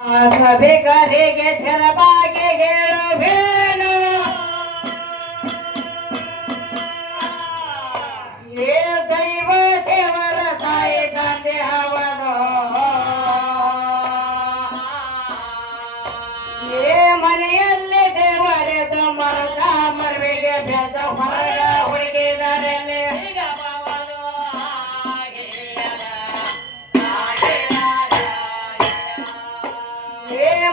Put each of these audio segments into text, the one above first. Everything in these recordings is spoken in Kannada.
ಸಭಿಕರಿಗೆ ಶರಬಾಗೆ ಹೇಳುವೇನು ಏ ದೈವ ದೇವರ ತಾಯಿ ತಂದೆ ಹವನು ಏ ಮನೆಯಲ್ಲಿ ದೇವರೆದು ಮರದ ಮರವಿಗೆ ಬೆದ್ದ ಹೊರಗ ಹುಡುಗಿದರಲ್ಲಿ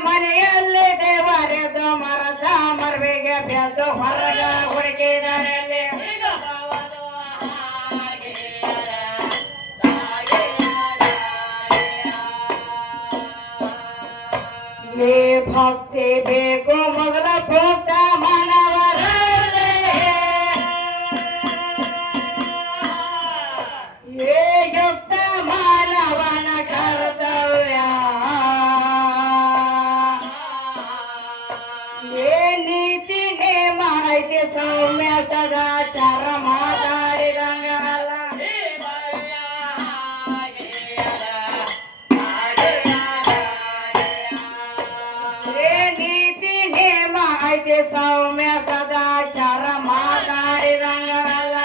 ಮನೆಯಲ್ಲಿ ದೇವರೆದು ಮರದ ಮರವಿಗೆ ಬೆದ್ದು ಹೊರಗ ಹುಡುಕಿದರಲ್ಲಿ ಈ ಭಕ್ತಿ ಬೇಕು ಮೊದಲ ಭಕ್ತ ಮಾನವರಲ್ಲಿ ಏ ಯುಕ್ತ ಮಾನವನ ಕರ್ತವ್ಯ ನೀತಿ ನೇಮ ಐತಿ ಸೌಮ್ಯ ಸದಾಚಾರ ಮಾತಾಡಿದಂಗಲ್ಲ ನೀತಿ ನೇಮ ಐತಿ ಸೌಮ್ಯ ಸದಾಚಾರ ಮಾತಾಡಿದಂಗಲ್ಲ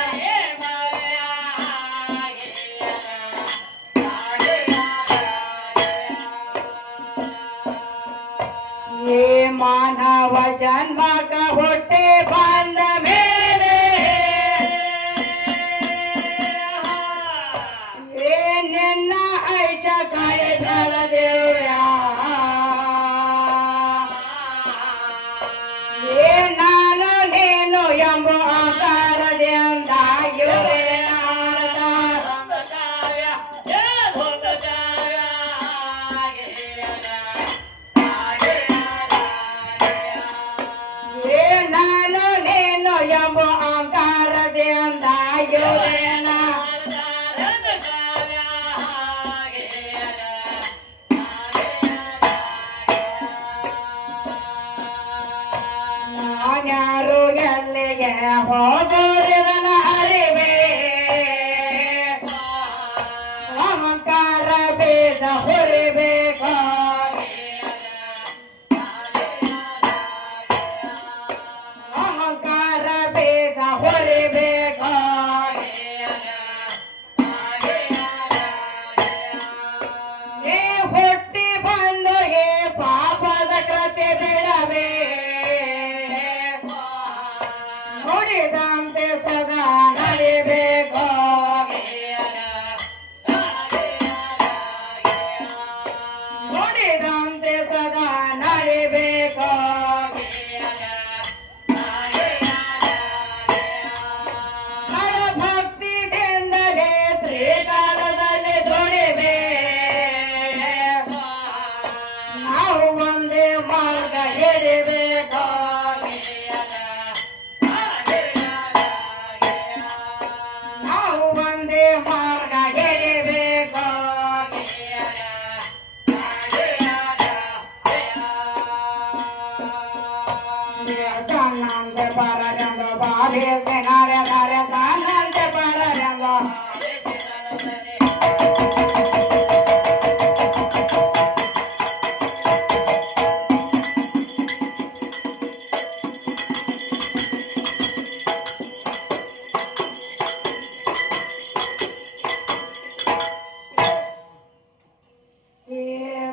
ये मानव जन्म का होटे बंद मेरे ये निन्ना ऐसा खड़े भर देव्या ये नानो नेनो यंबो आकार देंदा युरे नारदा ನಾನು ನೀನು ಎಂಬ ಅಹಂಕಾರದಿಂದ ಯೋರೇನ ನಾನ್ಯಾರು ಎಲ್ಲಿಗೆ ಹೋಗೋರಿದನ ಅರಿವೆ ಅಹಂಕಾರ ಬೇದ ಹುರಿಬೇಕು ಅಹಂಕಾರ ಬೇಗ ಹೊರಬೇಕು ನೀ ಹುಟ್ಟಿ ಬಂದು ಹೇ ಪಾಪದ ಕೃತ್ಯ ಬಿಡವೇ ನುಡಿದಂತೆ ಸದಾ ನಡಿಬೇಕು ನುಡಿದಂತೆ ಸದಾ ನಡಿಬೇಕು ಮಾರ್ಗ ಹಿಡಿಬೇಕು ನಾವು ಒಂದೇ ಮಾರ್ಗ ಹಿಡಿಬೇಕು ತಾನಂತೆ ಬರರೆಂದು ಭಾವಿಸಿ ನಡೆದರೆ ತಾನಂತೆ ಬರರೆಂದು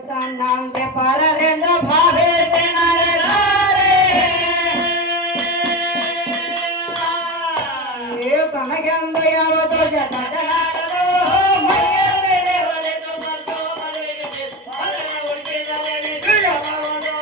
ತನ್ನಂತೆ ಪರರೆಂದು ಭಾವಿಸಿ ನಡೆದರೆ ತನಗೆಂದು ಯಾವ ದೋಷ ತಡೆಲಾರದು ಮನೆಯಲ್ಲಿ ದೇವರೆಂದು ಬಂದು ಮದುವೆಗೆ ಹುಡುಕಿದವರಿಗೆ ತಿಳಿಯಬಹುದು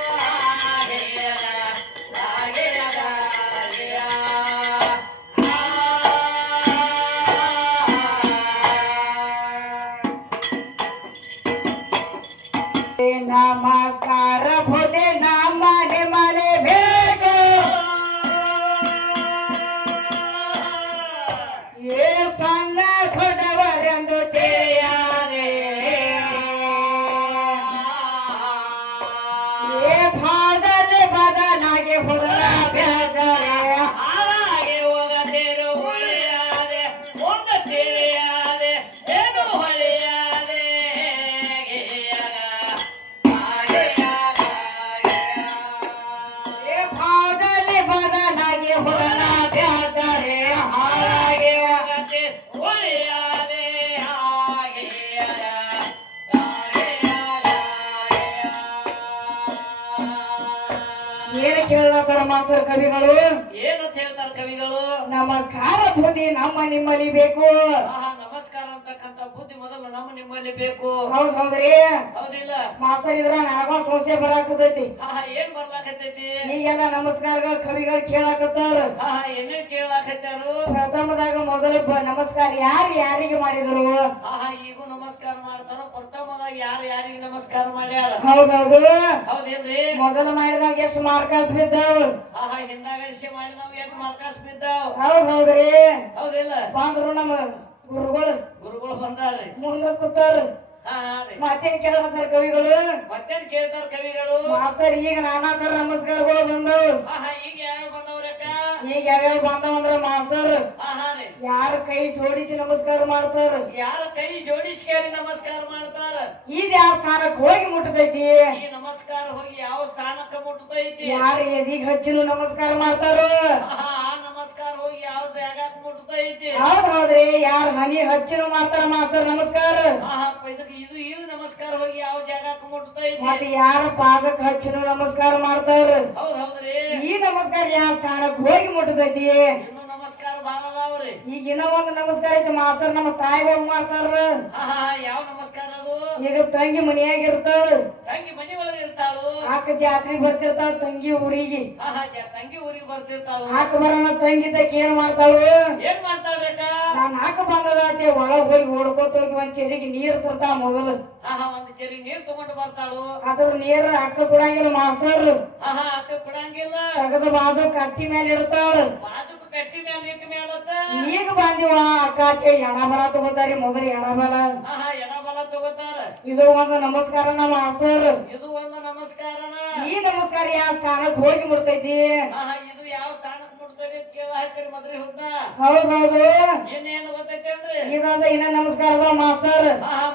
ನಮಸ್ಕಾರ ಭೂತೆ ನಮ್ಮ ನಿಮಲೆ ಬೇಕು ಏ ಸಣ್ಣ ದೊಡ್ಡವರೆಂದು ತಿಳಿಯಾರೆ ಏ ಭಾಗದಲ್ಲಿ ಬದಲಾಗಿ ಹುಡುಗ ಬೆಳೆದರೆ ಹಾಗೆ ಹೋಗದೇನು ಒಳ್ಳೆಯಾದೆ ಒಂದು ತಿಳಿಯಾದೆ ಏನು ಹೊಳೆಯಾದೆ ಏನ್ ಕೇಳತಾರ ಮಾಸ್ತರ್ ಕವಿಗಳು? ಏನಂತ ಹೇಳ್ತಾರ ಕವಿಗಳು? ನಮಸ್ಕಾರ ಬುದ್ಧಿ ನಮ್ಮ ನಿಮ್ಮಲ್ಲಿ ಬೇಕು. ನಮಸ್ಕಾರ ಅಂತಕ್ಕಂತ ಬುದ್ಧಿ ಮೊದಲು ನಮ್ಮ ನಿಮ್ಮಲ್ಲಿ ಬೇಕು. ಹೌದ್ ಹೌದ್ರಿ. ಹೌದಿಲ್ಲ ಮಾಸ್ತರ್ ಇದ್ರ ನನಗೊಂದ್ ಸಮಸ್ಯೆ ಬರಾಕತೈತಿ. ಏನ್ ಬರ್ಲಾಕತೈತಿ? ಈಗೆಲ್ಲ ನಮಸ್ಕಾರಗಳು ಕವಿಗಳು ಕೇಳಾಕತ್ತಾರ. ಏನೇನ್ ಕೇಳಾಕತ್ತಾರು? ಪ್ರಥಮದಾಗ ಮೊದಲು ನಮಸ್ಕಾರ ಯಾರಿಗೆ ಮಾಡಿದ್ರು? ಈಗ ನಮಸ್ಕಾರ ಮಾಡ್ತಾರ. ಪ್ರಥಮದಾಗ ಯಾರಿಗೆ ನಮಸ್ಕಾರ ಮಾಡ್ಯಾರ? ಹೌದೌದು. ಹೌದಿಲ್ರಿ? ಮೊದಲು ಮಾಡಿದವ್ ಎಷ್ಟು ಮಾರ್ಕಸ್ ಬಿದ್ದಾವ್? ಹಿಂದಾಗಡಿಸಿ ಮಾಡಿದವ್ ಎಷ್ಟು ಮಾರ್ಕಸ್ ಬಿದ್ದಾವ್? ಹೌದ್ರಿ. ಹೌದಿಲ್ಲ? ಬಂದ್ರು ನಮ್ಮ ಗುರುಗಳು ಬಂದಾರ್ರಿ, ಮುಂದೆ ಕೂತಾರ. ಮತ್ತೇನ್ ಕೇಳತ್ತಾರ ಕವಿಗಳು? ಮತ್ತೇನ್ ಕೇಳ್ತಾರ ಕವಿಗಳು? ಮಾಸ್ತರ್ ಈಗ ನಾನಾ ತರ ನಮಸ್ಕಾರಗಳು ಬಂದವ್. ಈಗ ಯಾವ ಬಂದವ್ರಕ್ಕ? ಈಗ ಯಾವ್ಯಾವ ಬಂದವ್ ಅಂದ್ರ ಮಾಸ್ತರ್ ಯಾರ ಕೈ ಜೋಡಿಸಿ ನಮಸ್ಕಾರ ಮಾಡ್ತಾರ? ಯಾರ ಕೈ ಜೋಡಿಸಿ ನಮಸ್ಕಾರ ಮಾಡ್ತಾರ? ಈಗ ಯಾವ ಸ್ಥಾನಕ್ಕೆ ಹೋಗಿ ಮುಟ್ಟತೈತಿ? ಈ ನಮಸ್ಕಾರ ಹೋಗಿ ಯಾವ ಸ್ಥಾನಕ್ಕೆ ಮುಟ್ಟತೈತಿ? ಯಾರ ಎದಿಗ್ ಹಚ್ಚಿನು ನಮಸ್ಕಾರ ಮಾಡ್ತಾರ? ಆ ನಮಸ್ಕಾರ ಹೋಗಿ ಯಾವ ಜಾಗಕ್ಕೆ ಮುಟ್ಟತೈತಿ? ಹೌದ್ರಿ. ಯಾರ ಹನಿ ಹಚ್ಚಿನು ಮಾಡ್ತಾರ ಮಾಸ್ತರ್ ನಮಸ್ಕಾರ? ಇದು ನಮಸ್ಕಾರ ಹೋಗಿ ಯಾವ ಜಾಗಕ್ಕೆ ಮುಟ್ಟತೈತಿ? ಮತ್ತೆ ಯಾರ ಪಾದಕ್ಕೆ ಹಚ್ಚಿನು ನಮಸ್ಕಾರ ಮಾಡ್ತಾರ? ಹೌದ್ರಿ. ಈ ನಮಸ್ಕಾರ ಯಾವ ಸ್ಥಾನಕ್ಕೆ ಹೋಗಿ ಮುಟ್ಟತೈತಿ? ಇನ್ನು ನಮಸ್ಕಾರ ಬಾಳ ಅದಾವ್ರಿ. ಈಗ ಇನ್ನೂ ಒಂದು ನಮಸ್ಕಾರ ಐತಿ ಮಾಸ್ತರ್, ನಮ್ಮ ತಾಯಿ ಹೋಗಿ ಮಾಡ್ತಾರ. ಯಾವ ನಮಸ್ಕಾರ ಅದು? ಈಗ ತಂಗಿ ಮನಿಯಾಗ ಇರ್ತಾಳ, ತಂಗಿ ಮನಿ ಒಳಗ ಇರ್ತಾಳು. ಆಕ ಜಾತ್ರೆಗೆ ಬರ್ತಿರ್ತಾಳ ತಂಗಿ ಊರಿಗೆ. ತಂಗಿ ಊರಿಗೆ ಬರ್ತಿರ್ತಾಳು. ಆಕ ಬರೋಣ ತಂಗಿ ತಕ್ಕ ಏನ್ ಮಾಡ್ತಾಳು? ಏನ್ ಮಾಡ್ತಾಳ್ಬೇಕ? ನಾನ್ ಆಕ ಬಂದದಾತೆ ಒಳಗ್ ಹೋಗಿ ಓಡ್ಕೋತ ಹೋಗಿ ಒಂದ್ ಚೆರಿಗೆ ನೀರ್ ತರ್ತಾಳ ಮೊದಲು. ಒಂದು ಚೆರಿ ನೀರ್ ತಗೊಂಡು ಬರ್ತಾಳು. ಅದ್ರ ನೀರ್ ಅಕ್ಕ ಕೊಡಂಗಿಲ್ಲ ಮಾಸ್ತರ್. ಅಕ್ಕ ಕೊಡಂಗಿಲ್ಲ. ತಗದ ಬಾಜು ಕಟ್ಟಿ ಮೇಲೆ ಇರ್ತಾಳ. ಬಾಜುಕ ಕಟ್ಟಿ ಮೇಲೆ ಇಟ್ಟ ಮೇಲತ್ತ ಈಗ ಬಂದಿವ ಅಕ್ಕ ಎಡಬಲ ತಗೋತಾರಿ. ಮೊದಲು ಎಡಬಲ ಎಡಬಲ ತಗೋತಾರ. ಇದು ಒಂದು ನಮಸ್ಕಾರನ ಮಾಸ್ತರ್. ಇದು ಒಂದು ನಮಸ್ಕಾರನ. ಈ ನಮಸ್ಕಾರ ಯಾವ ಸ್ಥಾನಕ್ಕೆ ಹೋಗಿ ಮುಡ್ತೈತಿ? ಇದು ಯಾವ ಸ್ಥಾನಕ್ಕೆ ಮುಡ್ತೈತಿ ಕೇಳ ಹಾಕ್ತಿರಿ ಮದ್ರಿ ಹುಡ್ನ. ಹೌದೌದು. ಇನ್ನೇನು ಗೊತ್ತೈತೇನ್ರಿ? ಇದೊಂದ ಇನ್ನ ನಮಸ್ಕಾರದ ಮಾಸ್ತರ್.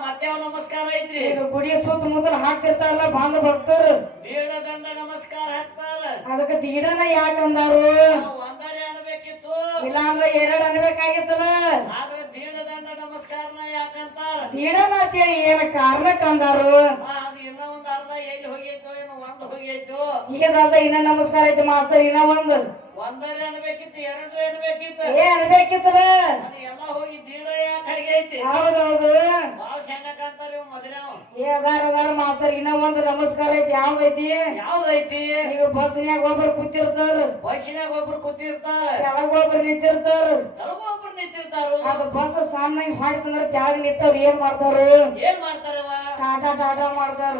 ಮತ್ತೆ ಯಾವ ನಮಸ್ಕಾರ ಐತ್ರಿ? ಈಗ ಗುಡಿ ಸುತ್ತಮುತ್ತಲ ಹಾಕ್ತಿರ್ತಾರಲ್ಲ ಬಂದ ಭಕ್ತರು ದೀಡ ದಂಡ ನಮಸ್ಕಾರ ಹಾಕ್ತಾರ. ಅದಕ್ಕೆ ದೀಡನ ಯಾಕಂದಾರು? ಒಂದರೆ ಅನ್ಬೇಕಿತ್ತು, ಇಲ್ಲ ಅಂದ್ರೆ ಎರಡ್ ಅನ್ಬೇಕಾಗಿತ್ತಲ್ಲ. ಆದ್ರೆ ದೀಡ ದಂಡ ನಮಸ್ಕಾರನ ಯಾಕಂತಾರ? ದೀಡನ ಅಂತೇಳಿ ಏನ ಕಾರಣಕ್ಕೆ ಅಂದಾರು? ಅದು ಇನ್ನ ಒಂದ್ ಅರ್ಧ ಎಲ್ಲಿ ಹೋಗೈತೋ ಏನೋ ಒಂದು ಹೋಗೈತೋ. ಈಗದ ಇನ್ನ ನಮಸ್ಕಾರ ಐತಿ ಮಾಸ್ತರ್. ಇನ್ನ ಒಂದರೆ ಅನ್ಬೇಕಿತ್ತು, ಎರಡು ಅನ್ಬೇಕಿತ್ತು. ಅನ್ಬೇಕಿತ್ತಲ್ಲ. ಅದು ಎಲ್ಲ ಹೋಗಿ ದೀಡ ಯಾಕೆ ಐತಿ? ಹೌದೌದು. ಬಾಳ ಶೇಣಕಂತಾರ ಇವ್ ಮದ್ರಾವ್. ಅದಾರ ಮಾಸ್ತರ್. ಇನ್ನ ಒಂದು ನಮಸ್ಕಾರ ಐತಿ. ಯಾವ್ದೈತಿ? ಯಾವ್ದೈತಿ? ಈಗ ಬಸ್ನ್ಯಾಗ ಒಬ್ರು ಕೂತಿರ್ತಾರ, ಬಸ್ಸಿನಾಗ ಒಬ್ರು ಕೂತಿರ್ತಾರ, ಕೆಳಗ ಒಬ್ರು ನಿಂತಿರ್ತಾರ, ಕೆಳಗ ಒಬ್ರು ನಿಂತಿರ್ತಾರು. ಅದು ಬಸ್ ಸಾಮಾನ್ಯ ಹಾಡ್ತಂದ್ರ ಕೆಳಗ ನಿಂತವ್ರು ಏನ್ ಮಾಡ್ತಾರು? ಏನ್ ಮಾಡ್ತಾರವ? ಟಾಟಾ ಟಾಟಾ ಮಾಡ್ತಾರ.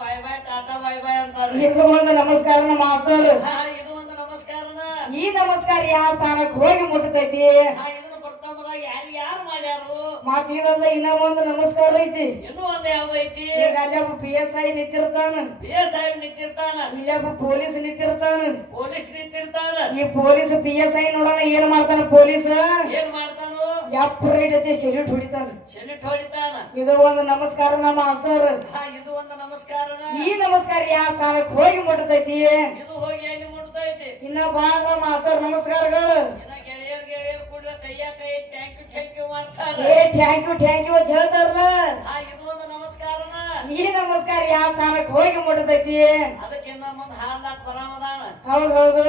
ಬಾಯ್ ಬಾಯ್ ಟಾಟಾ ಬಾಯ್ ಬಾಯ್ ಅಂತಾರ. ಇದು ಒಂದು ನಮಸ್ಕಾರನ ಮಾಸ್ತರ್. ಇದು ಒಂದು ನಮಸ್ಕಾರನ. ಈ ನಮಸ್ಕಾರ ಯಾವ ಸ್ಥಾನಕ್ಕೆ ಹೋಗಿ ಮುಟ್ಟತೈತಿ? ಇದನ್ನ ಪ್ರಥಮದಾಗ ಯಾರು ಮಾಡ್ಯಾರು? ಮತ್ ಇದಲ್ಲ ಇನ್ನ ಒಂದು ನಮಸ್ಕಾರ ಐತಿ. ಇನ್ನೂ ಒಂದು ಯಾವ್ದೈತಿ? ಈಗ ಅಲ್ಲೊಬ್ಬ PSI ನಿಂತಿರ್ತಾನ, PSI ನಿಂತಿರ್ತಾನ, ಇಲ್ಲೊಬ್ಬ ಪೊಲೀಸ್ ನಿಂತಿರ್ತಾನ. ಪೊಲೀಸ್ ನಿಂತಿರ್ತಾನ. ಈ ಪೊಲೀಸ್ PSI ನೋಡೋಣ ಏನ್ ಮಾಡ್ತಾನ? ಪೊಲೀಸ್ ಏನ್ ಮಾಡ್ತಾನು? ಎಪ್ರೇಟ್ ಐತಿ ಸೆಲ್ಯೂಟ್ ಹೊಡಿತಾನ. ಸೆಲ್ಯೂಟ್ ಹೊಡಿತಾನ. ಇದು ಒಂದು ನಮಸ್ಕಾರನ ಮಾಸ್ತರ್. ಇದು ಒಂದು ನಮಸ್ಕಾರನ. ಈ ನಮಸ್ಕಾರ ಯಾವ ಸ್ಥಾನಕ್ಕೆ ಹೋಗಿ ಮುಟ್ಟತೈತಿ? ಇದು ಹೋಗಿ ಎಲ್ಲಿ ಮುಟ್ತೈತಿ? ಇನ್ನ ಬಾಳ ಮಾಸ್ತರ್ ನಮಸ್ಕಾರಗಳು. ಇನ್ನ ಗೆಳೆಯರ್ ಕೂಡ ಕೈಯ ಕೈ ಥ್ಯಾಂಕ್ ಯು ಮಾಡ್ತಾರ. ಥ್ಯಾಂಕ್ ಯು ಅಂತ ಹೇಳ್ತಾರಲ್ಲ. ಇದು ಒಂದು ನಮಸ್ಕಾರನ. ಈ ನಮಸ್ಕಾರ ಯಾವ ಸ್ಥಾನಕ್ಕೆ ಹೋಗಿ ಮುಟ್ಟತೈತಿ? ಅದಕ್ಕೆ ಇನ್ನ ಮುಂದ್ ಹಾಡ್ಲಾಕ್ ಬರಾಮದಾನ. ಹೌದೌದು.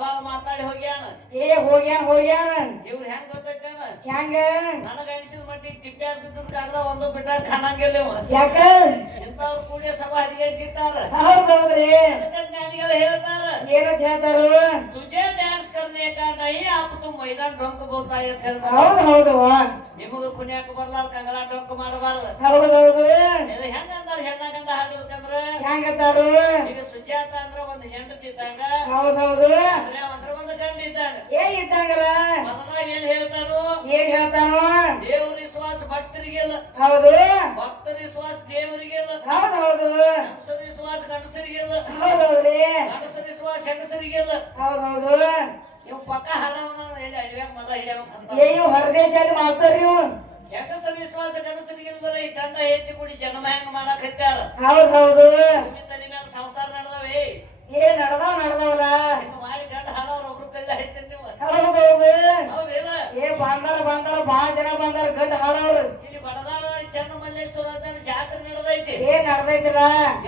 ಬಾಳ ಮಾತಾಡಿ ಹೋಗ್ಯಾನ. ಹೋಗ್ಯಾನ. ಇವ್ರು ಹೆಂಗ್ ಗೊತ್ತೈತೇನ? ಹೆಂಗ? ನನಗ ಅನಿಸಿದ ಮಟ್ಟಿಗೆ ತಿಪ್ಪ್ಯಾಗ ಬಿದ್ದದ ಕಾಗದ ಒಂದು ಬಿಟ್ಟ ಕಾಣಂಗಿಲ್ಲ ಇವ. ಯಾಕ? ಇಂಥವ್ರು ಕೂಡಿ ಸಭಾ ಹರಿಗೇರಿಸಿರ್ತಾರ. ಹೌದೌದ್ರಿ. ಅದಕ್ಕೆ ಜ್ಞಾನಿಗಳು ಹೇಳ್ತಾರ, ಏನಂತ ಹೇಳ್ತಾರು? ತುಜೆ ಡ್ಯಾನ್ಸ್ ಕರ್ನೆ ಕಾ ನಹೀ ಆಪ್ ತುಮ್ ಮೈದಾನ ಡೊಂಕ್ ಬೋಲ್ತಾ ಅಂತ ಹೇಳ್ತಾರ. ಹೌದು. ನಿಮಗ ಕುಣ್ಯಾಕ ಬರ್ಲಾರ ಕಂಗಳ ಡೊಂಕ್ ಮಾಡಬಾರ್ದು. ಹೌದೌದು. ಇದು ಹೆಂಗ ಅಂದಾರ ಹೆಣ್ಣ ಗಂಡ ಹಾಡಿದ್ಕಂದ್ರ? ಹೆಂಗತ್ತಾರು? ಈಗ ಸುಜಾತ ಅಂದ್ರ ಒಂದು ಹೆಂಡತಿ ಇದ್ದಂಗ, ಹೌದೌದು. ಅಂದ್ರ ಒಂದು ಗಂಡ ಇದ್ದಂಗ. ಇದ್ದಂಗಲ್ಲ. ಮೊದಲಾಗ ಏನ್ ಹೇಳ್ತಾನು? ದೇವ್ರ ವಿಶ್ವಾಸ ಭಕ್ತರಿಗೆಲ್ಲ, ಹೌದು. ಭಕ್ತರ ವಿಶ್ವಾಸ ದೇವರಿಗೆಲ್ಲ, ಹೌದೌದು. ಗಂಡಸರ ವಿಶ್ವಾಸ ಗಂಡಸರಿಗೆಲ್ಲ, ಹೌದೌದ್ರಿ. ಗಂಡಸರ ವಿಶ್ವಾಸ ಹೆಂಗಸರಿಗೆಲ್ಲ. ಹೌದೌದು. ಇವ್ ಪಕ್ಕ ಹಾಡವನ ಅಡಿವ್ಯಾಗ ಮಲ್ಲ ಹಿಡಿಯವ. ಇವ್ ಹೊರದೇಶಲ್ಲಿ ಮಾಸ್ತರ್ ಇವ್. ಹೆಂಗಸರ ವಿಶ್ವಾಸ ಗಂಡಸರಿಗೆಲ್ಲ ಈ ಗಂಡ ಹೆಂಡತಿ ಕೂಡಿ ಜನ್ಮ ಹೆಂಗ ಮಾಡಕ್ ಹತ್ತಾರ. ಹೌದೌದು. ತಲೆ ಮೇಲೆ ಸಂಸಾರ ನಡೆದವೇ ನಡ್ದವಲ್ಲ. ಹಿಂಗ ಮಾಡಿ ಗಂಡ ಹಾಡವ್ರ ಒಬ್ರು ಕೈಲ ಹೈತೀರಿ ನೀವು. ಹೌದೌದು. ಹೌದಿಲ್ಲ? ಬಂದಾರ ಬಾಳ ಜನ ಬಂದಾರ ಗಂಡ ಹಾಡವ್ರು. ಇಲ್ಲಿ ಬಡದಾಳ ಚನ್ನ ಮಲ್ಲೇಶ್ವರ ಜಾತ್ರೆ ನಡೆದೈತಿ. ನಡ್ದ ನಡ್ದೈತಿಲ್ಲ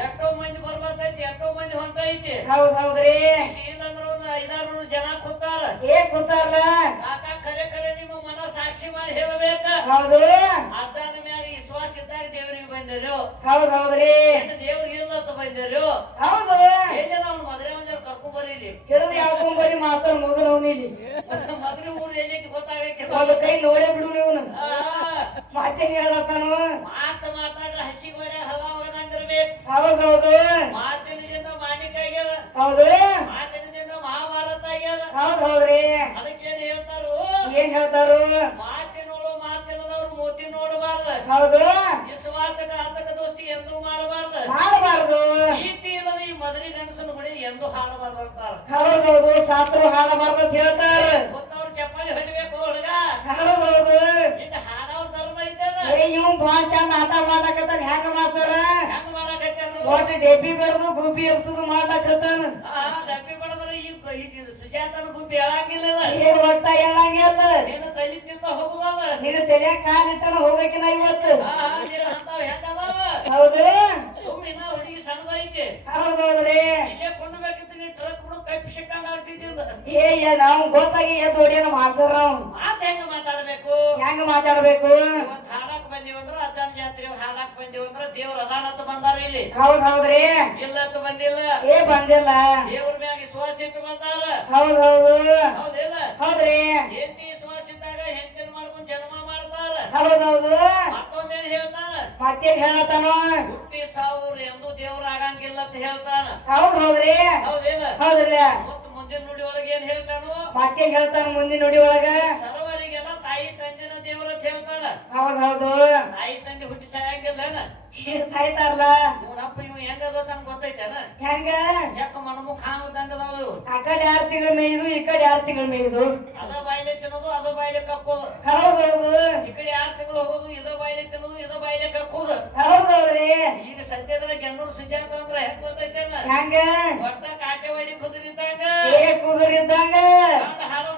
ಎಷ್ಟೋ ಮಂದಿ ಬರ್ಲತ್ತೈತಿ ಎಷ್ಟೋ ಮಂದಿ ಹೊಂಟೈತಿ ಹೌದ್ ಹೌದ್ರಿ ಇಲ್ಲಿ ಇಲ್ಲಂದ್ರ ಒಂದು 500 ಜನ ಕೂತಾರ ಕೂತಾರಲ್ಲ ಕಾಕ ಖರೆ ಖರೆ ನಿಮ್ಮ ಮನ ಸಾಕ್ಷಿ ಮಾಡಿ ಹೇಳಬೇಕ ಹೌದು ಅದ್ದಾನ ಮ್ಯಾಗ ವಿಶ್ವಾಸ ಇದ್ದಾಗ ದೇವ್ರಿಗೆ ಬಂದಿರು ಹೌದ್ ಹೌದ್ರಿ ದೇವ್ರಿಗೆ ಇಲ್ಲತ್ತ ಬಂದಿರು ಹೌದು ಎಲ್ಲಿ ನಾವು ಮದುವೆ ಒಂದ್ ಕರ್ಕೊಂಡ್ ಬರೀಲಿ ಹಿಡಿದು ಯಾಕೊಂಬರಿ ಮಾತಾಡ ಮೊದಲು ಅವನಿಲ್ಲಿ ಮದುವೆ ಊರು ಎಲ್ಲಿ ಗೊತ್ತಾಗಕ್ಕಿಲ್ಲ ಒಂದು ಕೈ ನೋಡೇ ಬಿಡು ನೀವು ಮತ್ತೆ ಹೇಳತ್ತಾನು ಮಾತಾಡ್ರೆ ಹಸಿಗೋಡೆ ಹವಾ ಹೋಗದಂಗಿರ್ಬೇಕು ಹೌದೌದು ಮಾತಿನಿಂದ ಮಾಣಿಕಾಗ್ಯದ ಹೌದು ಮಾತಿನಿಂದ ಮಹಾಭಾರತ ಆಗ್ಯದ ಹೌದ್ ಹೌದ್ರಿ ಅದಕ್ಕೇನ್ ಹೇಳ್ತಾರು ಏನ್ ಹೇಳ್ತಾರು ಮಾತಿನೋಳು ಮಾತಿನದವ್ರು ಮೋತಿ ನೋಡಬಾರ್ದು ಹೌದು ವಿಶ್ವಾಸಘಾತಕ ದೋಸ್ತಿ ಎಂದೂ ಮಾಡಬಾರ್ದು ಮಾಡಬಾರ್ದು ನೀತಿ ಇಲ್ಲದ ಈ ಮದರಿ ಗಂಡಸನ ಗುಡಿ ಎಂದೂ ಹಾಡಬಾರ್ದು ಅಂತಾರ ಹೌದೌದು ಸಾತ್ರು ಹಾಡಬಾರ್ದು ಅಂತ ಹೇಳ್ತಾರ ಗೊತ್ತವ್ರು ಚಪ್ಪಾಳಿ ಹೊಡಿಬೇಕು ಹುಡುಗ ಹೌದೌದು ಇನ್ನ ಹಾಡವ್ರ ಧರ್ಮ ಐತದ ಇವ್ ಬಾಳ ಚಂದ ಆಟ ಮಾಡಕತ್ತಾನ ಹೆಂಗ ಮಾಸ್ತರ ಹೆಂಗ್ ಮಾಡಾಕತ್ತಾನು ಒಟ್ಟು ಡೆಬ್ಬಿ ಬೆಳೆದು ಗುಬ್ಬಿ ಎಬ್ಸುದು ಮಾಡಕತ್ತಾನ ಡಬ್ಬಿ ಬಡದ್ರ ಈಗ ಸುಜಾತನ ಗುಬ್ಬಿ ಹೇಳಾಕಿಲ್ಲ ಏನ್ ಒಟ್ಟ ಹೇಳಂಗಿಲ್ಲ ನೀನು ತಲಿ ತಿಂದ ಹೋಗುದಲ್ಲ ನಿನ್ನ ತಲೆ ಕಾಲಿಟ್ಟನ ಹೋಗಕಿನ ಇವತ್ತು ನೀನು ಅಂತಾವ್ ಹೆಂಗದಾವ ಹೌದು ಸುಮ್ಮಿನ ಹುಡುಗಿ ಸಣ್ಣದೈತಿ ಹೌದೌದ್ರಿ ಇಲ್ಲೇ ಕೊಂಡ್ಬೇಕಿತ್ತು ನೀ ಟ್ರಕ್ ಬಿಡು ಕಪ್ಪಿ ಸಿಕ್ಕಂಗ ಆಗ್ತಿದ್ದ ನಾವ್ ಗೊತ್ತಾಗಿ ಎದ್ದು ಹೊಡಿಯೋಣ ಮಾಸ್ತರ ನಾವು ಮಾತ್ ಹೆಂಗ ಮಾತಾಡ್ಬೇಕು ಹೆಂಗ ಮಾತಾಡ್ಬೇಕು ಇವತ್ ಹಾಡಾಕ್ ಬಂದಿವಂದ್ರ ಅಜ್ಜನ ಜಾತ್ರೆ ಹಾಡಾಕ್ ಬಂದಿವಂದ್ರ ದೇವ್ರ ಅದಾನಂತ ಬಂದಾರ ಇಲ್ಲಿ ಹೌದ್ ಹೌದ್ರಿ ಇಲ್ಲಂತ ಬಂದಿಲ್ಲ ಬಂದಿಲ್ಲ ದೇವ್ರ ಮ್ಯಾಗ ವಿಶ್ವಾಸ ಇಟ್ಟು ಬಂದಾರ ಹೌದ್ ಹೌದು ಹೌದಿಲ್ಲ ಹೌದ್ರಿ ಹೆಂಡತಿ ವಿಶ್ವಾಸ ಇದ್ದಾಗ ಹೆಂಡತಿನ ಮಾಡ್ಕೊಂಡ್ ಜನ್ಮ ಮಾಡ್ತಾರ ಹೌದೌದು ಮತ್ತೊಂದೇನ್ ಹೇಳ್ತಾನ ಮತ್ತೇನ್ ಹೇಳತಾನ ಹುಟ್ಟಿ ಸಾವ್ರು ಎಂದೂ ದೇವ್ರ ಆಗಂಗಿಲ್ಲ ಅಂತ ಹೇಳ್ತಾನ ಹೌದ್ ಹೌದ್ರಿ ಹೌದಿಲ್ಲ ಹೌದ್ರಲ್ಲ ಮತ್ತ ಮುಂದಿನ ನುಡಿ ಒಳಗೆ ಏನ್ ಹೇಳ್ತಾನು ಮತ್ತೇನ್ ಹೇಳ್ತಾನ ಮುಂದಿನ ನುಡಿ ಒಳಗ ಸರ್ವರಿಗೆಲ್ಲ ತಾಯಿ ತಂದಿನ ದೇವ್ರ ಅಂತ ಹೇಳ್ತಾನ ಹೌದ್ ಹೌದು ತಾಯಿ ತಂದೆ ಹುಟ್ಟಿ ಸಾಯಂಗಿಲ್ಲ ಸಾಯ್ತಾರಲ್ಲ ಇವನಪ್ಪ ಇವ್ ಹೆಂಗದ ನಮ್ಗೆ ಗೊತ್ತೈತೇನ ಹೆಂಗ ಚಕ್ಕ ಮಣಮುಖ ಹಾಮದಂಗದವ್ರು ಆ ಕಡೆ 6 ತಿಂಗಳು ಮೇಯ್ದು ಈ ಕಡೆ 6 ತಿಂಗಳು ಮೇಯ್ದು ಅದ ಬಾಯಿಲೆ ತಿನ್ನೋದು ಅದ ಬಾಯಿಲೆ ಕಕ್ಕೋದು ಹೌದೌದು ಈ ಕಡೆ 6 ತಿಂಗಳು ಹೋಗೋದು ಇದ ಬಾಯಿಲೆ ತಿನ್ನೋದು ಇದ ಬಾಯಿಲೆ ಕಕ್ಕೋದು ಹೌದೌದ್ರಿ ಈಗ ಸದ್ಯದ್ರ ಗೆನ್ನೂರು ಸುಜಾತ ಅಂದ್ರ ಹೆಂಗ್ ಗೊತ್ತೈತೇನ ಹೆಂಗ ಒಟ್ಟ ಕಾಟೆವಾಡಿ ಕುದುರಿದ್ದಾಗ ಕುದುರಿದ್ದಂಗ ಹಾಡೋ